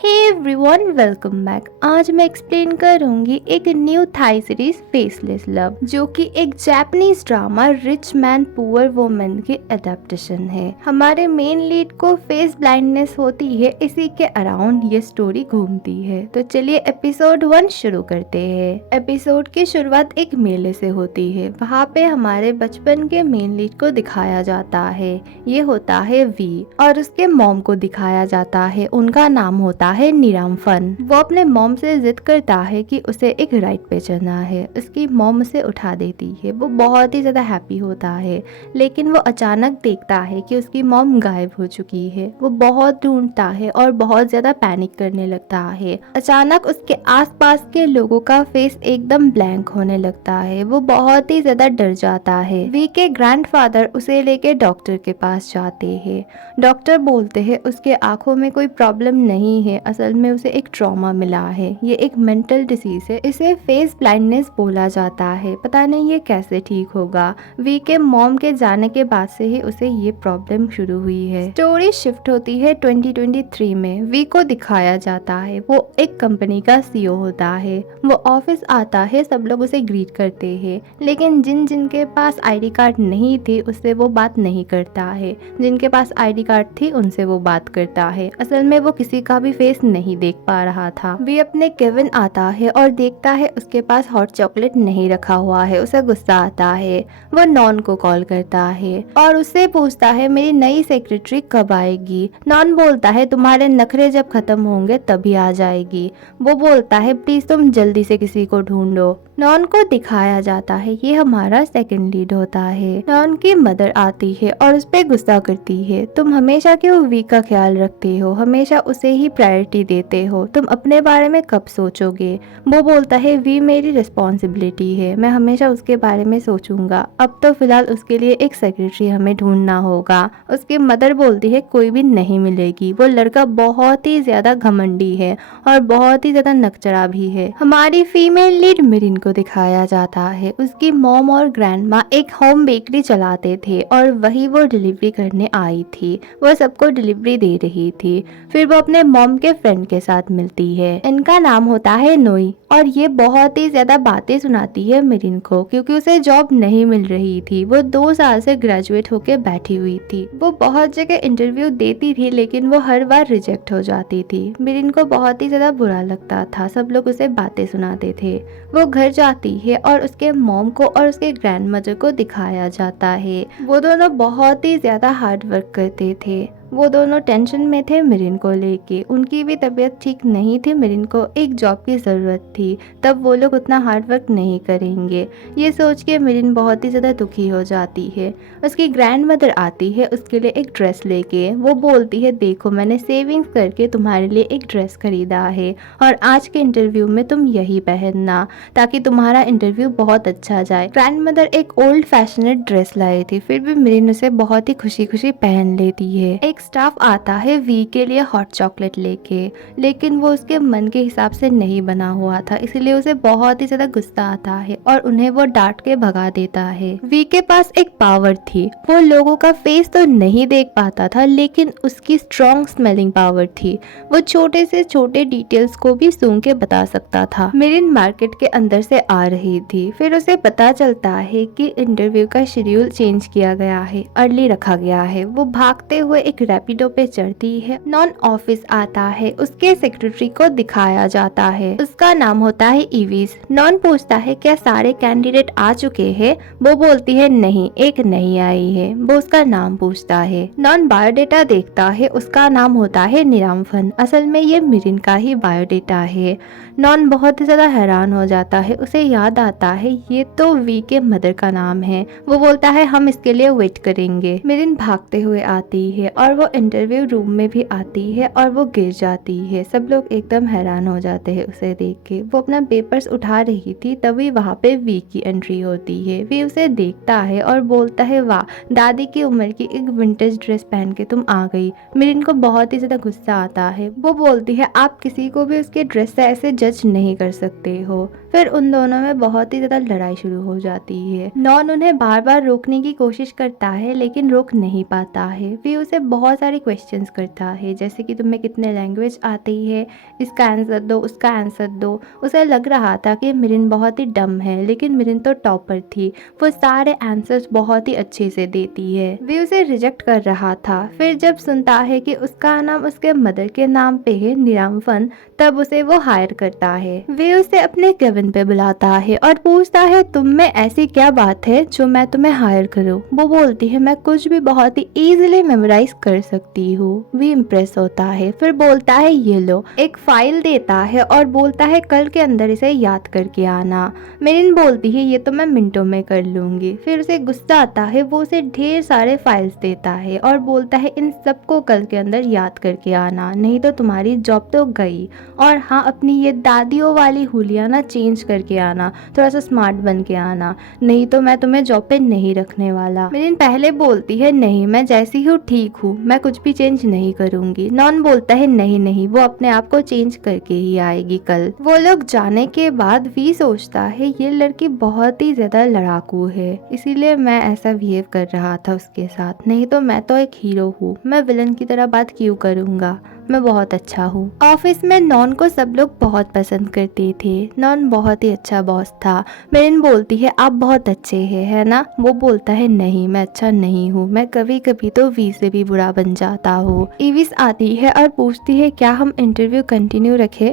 Hey everyone, welcome back. आज मैं explain करूंगी एक new Thai series faceless love, जो कि एक Japanese drama rich man poor woman की अडेप्टेशन है। हमारे मेन लीड को फेस ब्लाइंडनेस होती है, इसी के अराउंड ये स्टोरी घूमती है। तो चलिए एपिसोड 1 शुरू करते हैं। एपिसोड की शुरुआत एक मेले से होती है। वहाँ पे हमारे बचपन के मेन लीड को दिखाया जाता है। ये होता है वी, और उसके मॉम को दिखाया जाता है। उनका नाम होता है निरामफन। वो अपने मॉम से जिद करता है कि उसे एक राइड पे चलना है। उसकी मॉम उसे उठा देती है। वो बहुत ही ज्यादा हैप्पी होता है, लेकिन वो अचानक देखता है कि उसकी मॉम गायब हो चुकी है। वो बहुत ढूंढता है और बहुत ज्यादा पैनिक करने लगता है। अचानक उसके आसपास के लोगों का फेस एकदम ब्लैंक होने लगता है। वो बहुत ही ज्यादा डर जाता है। वी के ग्रैंडफादर उसे लेके डॉक्टर के पास जाते हैं। डॉक्टर बोलते हैं उसके आंखों में कोई प्रॉब्लम नहीं है, असल में उसे एक ट्रॉमा मिला है। ये एक मेंटल डिसीज है, इसे फेस ब्लाइंडनेस बोला जाता है। पता नहीं ये कैसे ठीक होगा। वी के मॉम के जाने के बाद से ही उसे ये प्रॉब्लम शुरू हुई है। स्टोरी शिफ्ट होती है 2023 में। वी को दिखाया जाता है वो एक कंपनी का सीईओ होता है। वो ऑफिस आता है, सब लोग उसे ग्रीट करते हैं, लेकिन जिन जिनके पास आईडी कार्ड नहीं थे उससे वो बात नहीं करता है। जिनके पास आईडी कार्ड थी उनसे वो बात करता है। असल में वो किसी का भी फेस नहीं देख पा रहा था। वी अपने केविन आता है और देखता है उसके पास हॉट चॉकलेट नहीं रखा हुआ है। उसे गुस्सा आता है। वो नॉन को कॉल करता है और उससे पूछता है मेरी नई सेक्रेटरी कब आएगी। नॉन बोलता है तुम्हारे नखरे जब खत्म होंगे तभी आ जाएगी। वो बोलता है प्लीज तुम जल्दी से किसी को ढूंढो। नॉन को दिखाया जाता है ये हमारा सेकंड लीड होता है। नॉन की मदर आती है और उस पर गुस्सा करती है। तुम हमेशा क्यों वी का ख्याल रखते हो, हमेशा उसे ही प्रायोरिटी देते हो, तुम अपने बारे में कब सोचोगे। वो बोलता है वी मेरी रिस्पॉन्सिबिलिटी है, मैं हमेशा उसके बारे में सोचूंगा। अब तो फिलहाल उसके लिए एक सेक्रेटरी हमें ढूंढना होगा। उसकी मदर बोलती है कोई भी नहीं मिलेगी। वो लड़का बहुत ही ज्यादा घमंडी है और बहुत ही ज्यादा नकचरा भी है। हमारी फीमेल लीड मिरिन को दिखाया जाता है। उसकी मॉम और ग्रैंडमा एक होम बेकरी चलाते थे और वही वो डिलीवरी करने आई थी। वो सबको डिलीवरी दे रही थी। फिर वो अपने मॉम के फ्रेंड के साथ मिलती है। इनका नाम होता है नोई, और ये बहुत ही ज्यादा बातें सुनाती है मिरिन को, क्योंकि उसे जॉब नहीं मिल रही थी। वो 2 साल से ग्रेजुएट होके बैठी हुई थी। वो बहुत जगह इंटरव्यू देती थी, लेकिन वो हर बार रिजेक्ट हो जाती थी। मिरिन को बहुत ही ज्यादा बुरा लगता था, सब लोग उसे बातें सुनाते थे। वो घर जाती है और उसके मॉम को और उसके ग्रैंड मदर को दिखाया जाता है। वो दोनों बहुत ही ज्यादा हार्ड वर्क करते थे। वो दोनों टेंशन में थे मिरिन को लेके। उनकी भी तबीयत ठीक नहीं थी, मिरिन को एक जॉब की ज़रूरत थी, तब वो लोग उतना हार्ड वर्क नहीं करेंगे। ये सोच के मिरिन बहुत ही ज़्यादा दुखी हो जाती है। उसकी ग्रैंड मदर आती है उसके लिए एक ड्रेस लेके। वो बोलती है देखो मैंने सेविंग्स करके तुम्हारे लिए एक ड्रेस खरीदा है और आज के इंटरव्यू में तुम यही पहनना, ताकि तुम्हारा इंटरव्यू बहुत अच्छा जाए। ग्रैंड मदर एक ओल्ड फैशनेट ड्रेस लाई थी, फिर भी मिरिन उसे बहुत ही खुशी खुशी पहन लेती है। एक स्टाफ आता है वी के लिए हॉट चॉकलेट लेके, लेकिन वो उसके मन के हिसाब से नहीं बना हुआ था, इसलिए उसे बहुत ही ज्यादा गुस्सा आता है और उन्हें वो डांट के भगा देता है। वी के पास एक पावर थी, वो लोगों का फेस तो नहीं देख पाता था, लेकिन उसकी स्ट्रॉन्ग स्मेलिंग पावर थी। वो छोटे से छोटे डिटेल्स को भी सूंघ के बता सकता था। मिरिन मार्केट के अंदर से आ रही थी, फिर उसे पता चलता है कि इंटरव्यू का शेड्यूल चेंज किया गया है, अर्ली रखा गया है। वो भागते हुए एक रैपिडो पे चढ़ती है। नॉन ऑफिस आता है, उसके सेक्रेटरी को दिखाया जाता है। उसका नाम होता है इविस। नॉन पूछता है क्या सारे कैंडिडेट आ चुके हैं। वो बोलती है नहीं, एक नहीं आई है। वो उसका नाम पूछता है। नॉन बायोडेटा देखता है, उसका नाम होता है निरामफन। असल में ये मिरिन का ही बायोडेटा है। नॉन बहुत ही ज्यादा हैरान हो जाता है। उसे याद आता है ये तो वी के मदर का नाम है। वो बोलता है हम इसके लिए वेट करेंगे। मिरिन भागते हुए आती है और वो इंटरव्यू रूम में भी आती है और वो गिर जाती है। सब लोग एकदम हैरान हो जाते हैं उसे देख के। वो अपना पेपर्स उठा रही थी, तभी वहाँ पे वी की एंट्री होती है। वी उसे देखता है और बोलता है वाह, दादी की उम्र की एक विंटेज ड्रेस पहन के तुम आ गई। मिरिन को बहुत ही ज्यादा गुस्सा आता है। वो बोलती है आप किसी को भी उसके ड्रेस से ऐसे जज नहीं कर सकते हो। फिर उन दोनों में बहुत ही ज्यादा लड़ाई शुरू हो जाती है। नॉन उन्हें बार बार रोकने की कोशिश करता है, लेकिन रोक नहीं पाता है। वी उसे बहुत बहुत सारे क्वेश्चंस करता है, जैसे कि तुम्हें कितने लैंग्वेज आती है, इसका आंसर दो, उसका आंसर दो। उसे लग रहा था कि मिरिन बहुत ही डम है, लेकिन मिरिन तो टॉपर थी, वो सारे आंसर्स बहुत ही अच्छे से देती है। वे उसे रिजेक्ट कर रहा था। फिर जब सुनता है कि उसका नाम उसके मदर के नाम पे है, निरामफन, तब उसे वो हायर करता है। वे उसे अपने केबिन पे बुलाता है और पूछता है तुम में ऐसी क्या बात है जो मैं तुम्हें हायर करूं। वो बोलती है मैं कुछ भी बहुत ही इजीली मेमोराइज कर सकती हूँ। वे इम्प्रेस होता है, फिर बोलता है ये लो, एक फाइल देता है और बोलता है कल के अंदर इसे याद करके आना। मेरिन बोलती है ये तो मैं मिनटों में कर लूंगी। फिर उसे गुस्सा आता है, वो उसे ढेर सारे फाइल्स देता है और बोलता है इन सबको कल के अंदर याद करके आना, नहीं तो तुम्हारी जॉब तो गई। और हाँ, अपनी ये दादियों वाली हुलिया ना चेंज करके आना, थोड़ा सा स्मार्ट बन के आना, नहीं तो मैं तुम्हें जॉब पे नहीं रखने वाला। मेरिन पहले बोलती है नहीं, मैं जैसी हूँ ठीक हूँ, मैं कुछ भी चेंज नहीं करूंगी। नॉन बोलता है नहीं नहीं, वो अपने आप को चेंज करके ही आएगी कल। वो लोग जाने के बाद वी सोचता है ये लड़की बहुत ही ज्यादा लड़ाकू है, इसीलिए मैं ऐसा बिहेव कर रहा था उसके साथ, नहीं तो मैं तो एक हीरो हूँ, मैं विलन की तरह बात क्यों करूँगा, मैं बहुत अच्छा हूँ। ऑफिस में नॉन को सब लोग बहुत पसंद करते थे, नॉन बहुत ही अच्छा बॉस था। मेरिन बोलती है आप बहुत अच्छे हैं, है ना? वो बोलता है नहीं, मैं अच्छा नहीं हूँ, मैं कभी कभी तो वी से भी बुरा बन जाता हूँ। इविस आती है और पूछती है क्या हम इंटरव्यू कंटिन्यू रखें?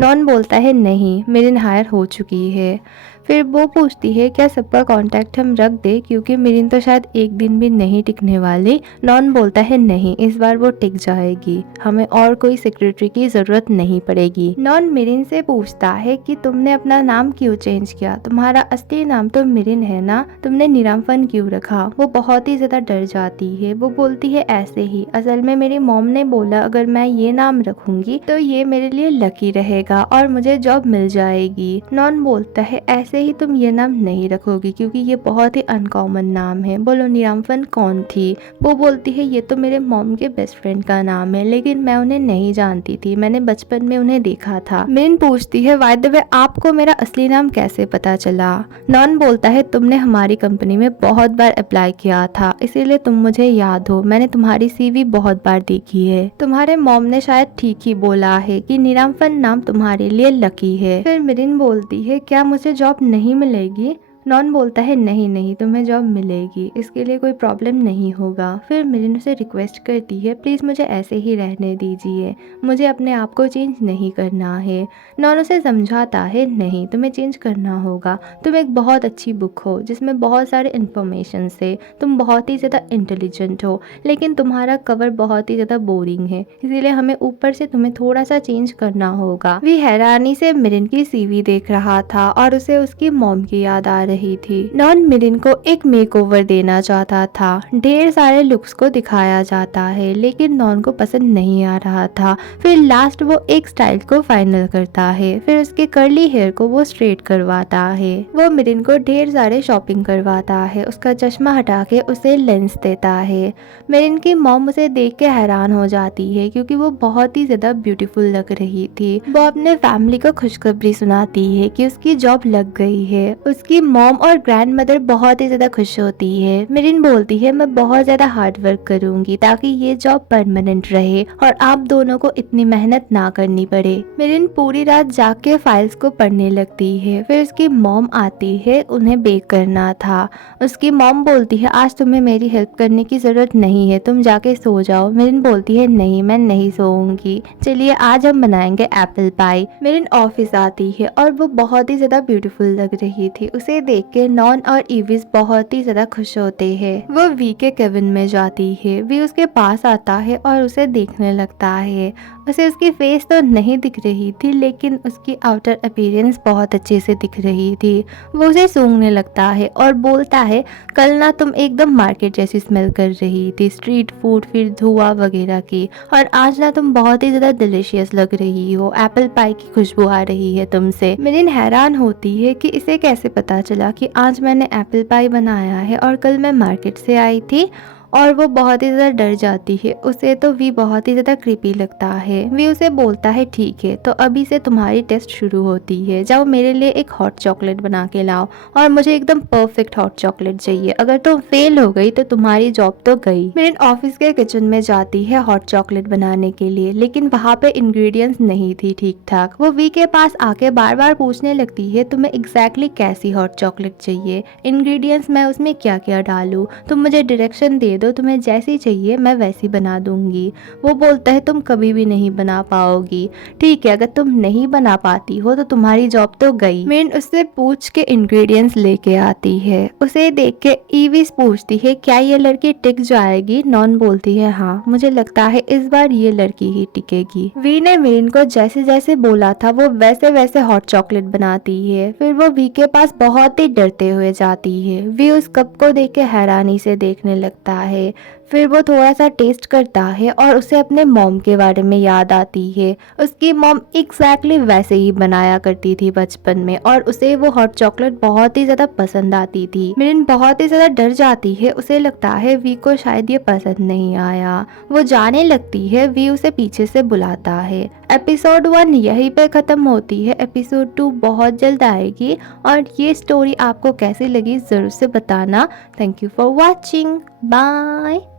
नॉन बोलता है नहीं, मेरिन हायर हो चुकी है। फिर वो पूछती है क्या सबका कांटेक्ट हम रख दे, क्योंकि मेरिन तो शायद एक दिन भी नहीं टिकने वाली। नॉन बोलता है नहीं, इस बार वो टिक जाएगी, हमें और कोई सेक्रेटरी की जरूरत नहीं पड़ेगी। नॉन मेरिन से पूछता है कि तुमने अपना नाम क्यों चेंज किया, तुम्हारा असली नाम तो मेरिन है ना, तुमने निरामफन क्यों रखा? वो बहुत ही ज्यादा डर जाती है। वो बोलती है ऐसे ही, असल में मेरी मॉम ने बोला अगर मैं ये नाम रखूंगी तो ये मेरे लिए लकी रहेगा और मुझे जॉब मिल जाएगी। नॉन बोलता है ऐसे ही तुम ये नाम नहीं रखोगी, क्योंकि ये बहुत ही अनकॉमन नाम है। बोलो निरामफन कौन थी? वो बोलती है ये तो मेरे मॉम के बेस्ट फ्रेंड का नाम है, लेकिन मैं उन्हें नहीं जानती थी, मैंने बचपन में उन्हें देखा था। मिन पूछती है बाय द वे आपको मेरा असली नाम कैसे पता चला? नॉन बोलता है तुमने हमारी कंपनी में बहुत बार अप्लाई किया था, इसीलिए तुम मुझे याद हो, मैंने तुम्हारी सीवी बहुत बार देखी है। तुम्हारे मॉम ने शायद ठीक ही बोला है कि निरामफन नाम तुम्हारे लिए लकी है। फिर मिरिन बोलती है क्या मुझे जॉब नहीं मिलेगी? नॉन बोलता है नहीं नहीं, तुम्हें जॉब मिलेगी, इसके लिए कोई प्रॉब्लम नहीं होगा। फिर मिरिन उसे रिक्वेस्ट करती है प्लीज़ मुझे ऐसे ही रहने दीजिए, मुझे अपने आप को चेंज नहीं करना है। नॉन उसे समझाता है नहीं, तुम्हें चेंज करना होगा, तुम एक बहुत अच्छी बुक हो जिसमें बहुत सारे इन्फॉर्मेशन है, तुम बहुत ही ज़्यादा इंटेलिजेंट हो, लेकिन तुम्हारा कवर बहुत ही ज़्यादा बोरिंग है, इसीलिए हमें ऊपर से तुम्हें थोड़ा सा चेंज करना होगा। वी हैरानी से मिरिन की सीवी देख रहा था और उसे उसकी मॉम की याद आ रही थी। नॉन मिरिन को एक मेकओवर देना चाहता था, ढेर सारे लुक्स को दिखाया जाता है, लेकिन नॉन को पसंद नहीं आ रहा था। फिर लास्ट वो एक स्टाइल को फाइनल करता है, फिर उसके कर्ली हेयर को वो स्ट्रेट करवाता है। वो मिरिन को ढेर सारे शॉपिंग करवाता है, उसका चश्मा हटा के उसे लेंस देता है। मिरिन की मॉम उसे देख के हैरान हो जाती है, क्योंकि वो बहुत ही ज्यादा ब्यूटीफुल लग रही थी। वो अपने फैमिली को खुशखबरी सुनाती है कि उसकी जॉब लग गई है। उसकी मॉम और ग्रैंड मदर बहुत ही ज्यादा खुश होती है। मिरिन बोलती है मैं बहुत ज्यादा हार्ड वर्क करूंगी ताकि ये जॉब परमानेंट रहे और आप दोनों को इतनी मेहनत ना करनी पड़े। मिरिन पूरी रात जाग के फाइल्स को पढ़ने लगती है। फिर उसकी मॉम आती है, उन्हें बेक करना था। उसकी मॉम बोलती है आज तुम्हें मेरी हेल्प करने की जरूरत नहीं है, तुम जाके सो जाओ। मिरिन बोलती है नहीं, मैं नहीं सोऊंगी, चलिए आज हम बनाएंगे एप्पल पाई। मिरिन ऑफिस आती है और वो बहुत ही ज्यादा ब्यूटीफुल लग रही थी। उसे देख के नॉन और इविस बहुत ही ज्यादा खुश होते हैं। वो वी के केबिन में जाती है। वी उसके पास आता है और उसे देखने लगता है। उसे उसकी फेस तो नहीं दिख रही थी, लेकिन उसकी आउटर अपीयरेंस बहुत अच्छे से दिख रही थी। वो उसे सूंघने लगता है और बोलता है कल ना तुम एकदम मार्केट जैसी स्मेल कर रही थी, स्ट्रीट फूड फिर धुआं वगैरह की, और आज ना तुम बहुत ही ज्यादा डिलीशियस लग रही हो, एप्पल पाई की खुशबू आ रही है तुमसे। मिरिन हैरान होती है कि इसे कैसे पता चला कि आज मैंने एप्पल पाई बनाया है और कल मैं मार्केट से आई थी। और वो बहुत ही ज़्यादा डर जाती है। उसे तो वी बहुत ही ज़्यादा क्रीपी लगता है। वी उसे बोलता है ठीक है, तो अभी से तुम्हारी टेस्ट शुरू होती है, जाओ मेरे लिए एक हॉट चॉकलेट बना के लाओ और मुझे एकदम परफेक्ट हॉट चॉकलेट चाहिए। अगर तुम फेल हो गई तो तुम्हारी जॉब तो गई। मिरिन ऑफिस के किचन में जाती है हॉट चॉकलेट बनाने के लिए, लेकिन वहाँ पे इंग्रेडिएंट्स नहीं थी ठीक ठाक। वो वी के पास आके बार बार पूछने लगती है तुम्हें एग्जैक्टली कैसी हॉट चॉकलेट चाहिए, इंग्रेडिएंट्स मैं उसमें क्या क्या डालूं, तुम मुझे डायरेक्शन दे दो, तुम्हें जैसी चाहिए मैं वैसी बना दूंगी। वो बोलता है तुम कभी भी नहीं बना पाओगी। ठीक है, अगर तुम नहीं बना पाती हो तो तुम्हारी जॉब तो गई। मिरिन उससे पूछ के इंग्रेडिएंट्स लेके आती है। उसे देख के ईविस पूछती है क्या ये लड़की टिक जाएगी। नॉन बोलती है हाँ, मुझे लगता है इस बार ये लड़की ही टिकेगी। वी ने मिरिन को जैसे जैसे बोला था वो वैसे वैसे हॉट चॉकलेट बनाती है। फिर वो वी के पास बहुत ही डरते हुए जाती है। वी उस कप को देख के हैरानी से देखने लगता है। फिर वो थोड़ा सा टेस्ट करता है और उसे अपने मॉम के बारे में याद आती है। उसकी मॉम एग्जैक्टली वैसे ही बनाया करती थी बचपन में और उसे वो हॉट चॉकलेट बहुत ही ज्यादा पसंद आती थी। मिरिन बहुत ही ज्यादा डर जाती है। उसे लगता है वी को शायद ये पसंद नहीं आया। वो जाने लगती है। वी उसे पीछे से बुलाता है। एपिसोड 1 यहीं पे खत्म होती है। एपिसोड 2 बहुत जल्द आएगी और ये स्टोरी आपको कैसी लगी जरूर से बताना। Thank you for watching. Bye.